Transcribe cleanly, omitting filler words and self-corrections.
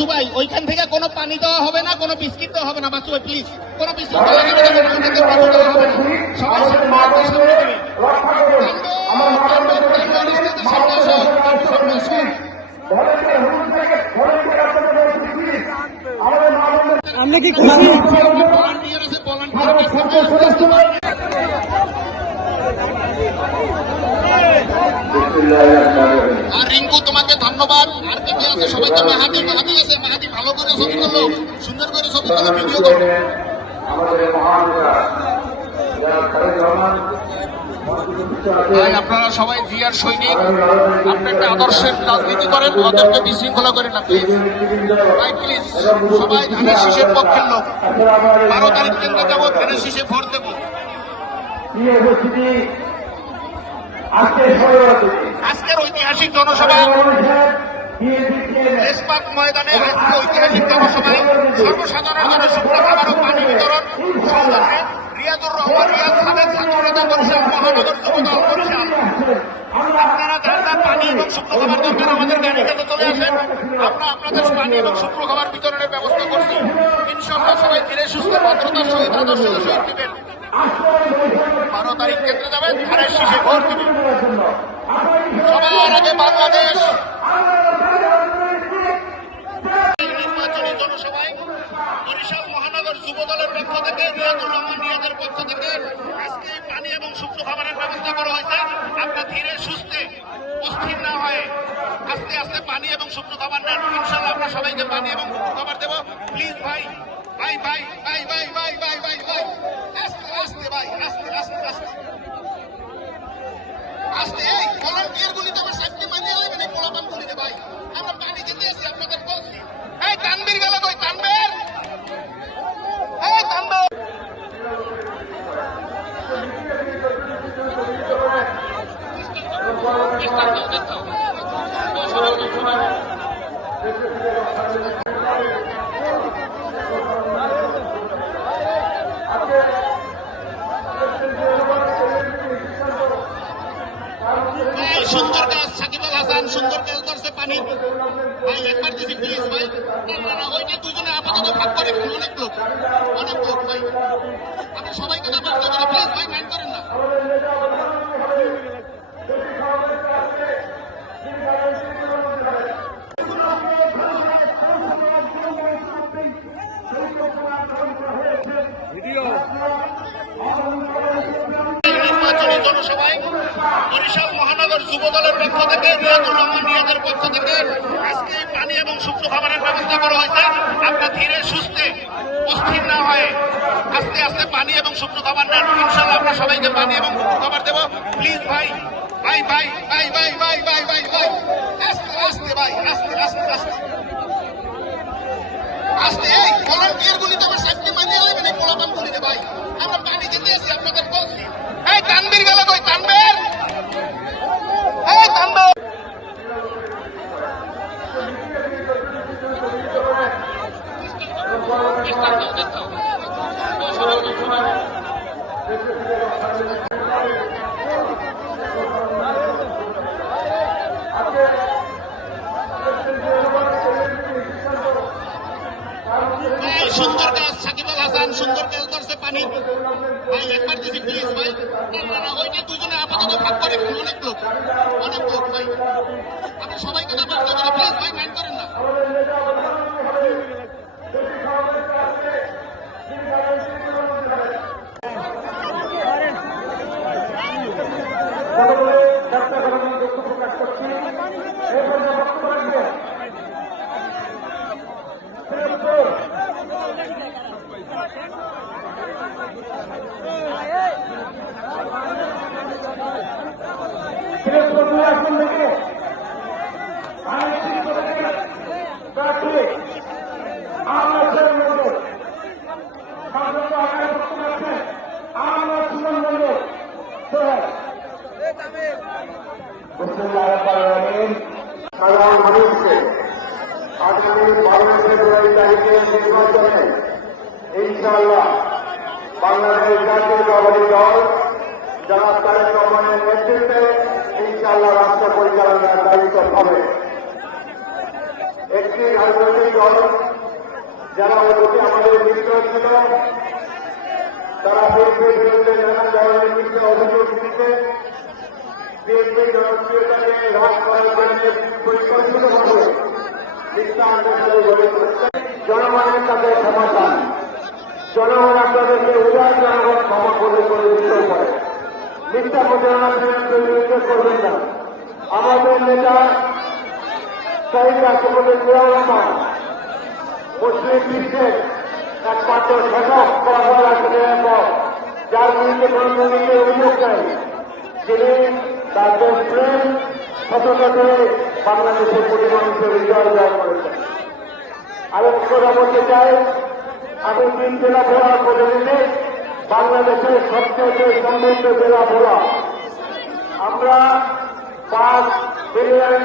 বাচ্চু ভাই ওইখান থেকে কোনো পানি দেওয়া হবে না, কোনো বিস্কিট দেওয়া হবে না। বাচ্চু ভাই প্লিজ কোনো বিস্কিট দেওয়া হবে না, ওখান থেকে পানি দেওয়া হবে না। সবাই সামনে দেবে। সামনে আসো, সামনে আসো। আমরা কি খুশি? ভলান্টিয়ার আছে, ভলান্টিয়ার। আর রিঙ্কু তোমাকে ধন্যবাদ। আর কে কে আছে সবাইকে মাহাদি আছে, মাহাদি ভালো করে ছবি করলো, সুন্দর করে ছবি করলো, ভিডিও করলো। ভাই আপনারা সবাই জিয়ার সৈনিক, আপনি একটা আদর্শের রাজনীতি করেন, ওদেরকে বিশৃঙ্খলা করেন না প্লিজ। ভাই প্লিজ সবাই ধানের শীষের পক্ষের লোক। 12 তারিখ কেন্দ্রে যাবো, ধানের শীষে ভোট দেবো। আজকের ঐতিহাসিক জনসভায় লেসপাক ময়দানে আজকে ঐতিহাসিক জনসভায় সর্বসাধারণ জনসভা খাবার ও পানি বিতরণ সৌজন্যে রিয়াজুর রহমান রিয়াজ সাবেক ছাত্রনেতা বরিশাল মহানগর যুবদল বরিশাল। আপনারা যার যার পানি এবং শুকনো খাবার দরকার আমাদের গাড়ির কাছে চলে আসেন, আমরা আপনাদের পানি এবং শুকনো খাবার বিতরণের ব্যবস্থা করছি। ইনশাআল্লাহ সবাই ধীরে সুস্থ ভদ্রতার সহিত আদর্শের সহিত দিবেন। 12 তারিখ কেন্দ্রে যাবেন, ধানের শীষে ভোট দিবেন। সবার আগে বাংলাদেশ নির্বাচনী জনসভায় বরিশাল মহানগর যুবদলের পক্ষ থেকে রিয়াজুর রহমান রিয়াজের পক্ষ থেকে আজকে পানি এবং শুকনো খাবারের ব্যবস্থা করা হয়েছে। আপনার ধীরে সুস্থে অস্থির না হয়ে আস্তে আস্তে পানি এবং শুকনো খাবার নেন। ইনশাল্লাহ আমরা সবাইকে পানি এবং শুকনো খাবার দেবো। প্লিজ ভাই ভাই ভাই ভাই ভাই ভাই ভাই ভাই ভাই আস্তে আস্তে ভাই আস্তে আস্তে আস্তে আস্তে। এই ভলান্টিয়ার গুলি তো আমার সেফটি মানিয়ে লাগবে, পোলাপান গুলিতে ভাই আমরা পানি দিতে এসেছি, আপনাদের বলছি। এই তানবীর গেল কই? তানবীর, এই তানবীর। সুন্দর কাজ, সাকিব আল হাসান সুন্দর কাজ করছে পানি। ভাই একবার দিছি প্লিজ ভাই। না ওইটা দুজনে আপাতত ভাগ করে খান, অনেক লোক ভাই। আপনি সবাইকে না ব্যস্ত করে প্লিজ ভাই, মাইন্ড করেন না। নির্বাচনী জনসভায় বরিশাল মহানগর যুবদলের পক্ষ থেকে রিয়াজুর রহমান রিয়াজের পক্ষ থেকে আজকে পানি এবং শুকনো খাবারের ব্যবস্থা করা হয়েছে। আপনার ধীরে সুস্থে অস্থির না হয়ে আস্তে আস্তে পানি এবং শুকনো খাবার নেন। ইনশাল্লাহ আমরা সবাইকে পানি এবং শুকনো খাবার দেবো। প্লিজ ভাই ভাই ভাই ভাই ভাই ভাই ভাই ভাই ভাই আস্তে আস্তে ভাই আস্তে আস্তে আস্তে আস্তে। এই ভলান্টিয়ার গুলি তো আমার সেফটি মানিয়ে লাগবে, পোলাপান গুলিতে ভাই আমরা পানি দিতে এসেছি, আপনাদের বলছি। এই তানবীর গেল কই? তানবীর, এই তানবীর। সুন্দর কাজ, সাকিব আল হাসান সুন্দর কাজ করছে পানি। ভাই একবার দিছি প্লিজ ভাই। না ওইটা দুজনে আপাতত ভাগ করে খান, অনেক লোক ভাই। আপনি সবাইকে না ব্যস্ত করে প্লিজ ভাই, মাইন্ড করেন না। সাধারণ মানুষকে আগামী 12 ফেব্রুয়ারি তারিখের নির্বাচনে ইনশাআল্লাহ বাংলাদেশ জাতীয়তাবাদী দল জনাব তারেক রহমানের নেতৃত্বে ইনশাআল্লাহ রাষ্ট্র পরিচালনার দায়িত্ব হবে। একটি রাজনৈতিক দল যারা অতীতে আমাদের মিত্র ছিল, তারা বিএনপির বিরুদ্ধে নানা ধরনের মিথ্যা অভিযোগ দিচ্ছে, বিএনপির জনপ্রিয়তাকে হ্রাস করার জন্য পরিকল্পিতভাবে মিথ্যা আন্দোলন গড়ে তুলেছে। জনগণের কাছে ক্ষমা চান, জনগণ আপনাদেরকে উদার জনগণ ক্ষমা করে দিতে পারে। মিথ্যা প্রচারণার বিরুদ্ধে করবেন না। আমাদের নেতা শহীদ রাষ্ট্রপতি জিয়াউর রহমান মুসলিম বিশ্বের একমাত্র শাসক পরাজয় রাষ্ট্রের পর, যার বিরুদ্ধে কোন দুর্নীতির অভিযোগ নেই, যিনি তার দেশপ্রেম সততা করে বাংলাদেশের কোটি মানুষের হৃদয় জয় করেছেন। আরেকটি কথা বলতে চাই, আমি 3 জেলা ভোলার প্রতিনিধি, বাংলাদেশের সবচেয়ে সমৃদ্ধ জেলা ভোলা। আমরা 5 বিলিয়ন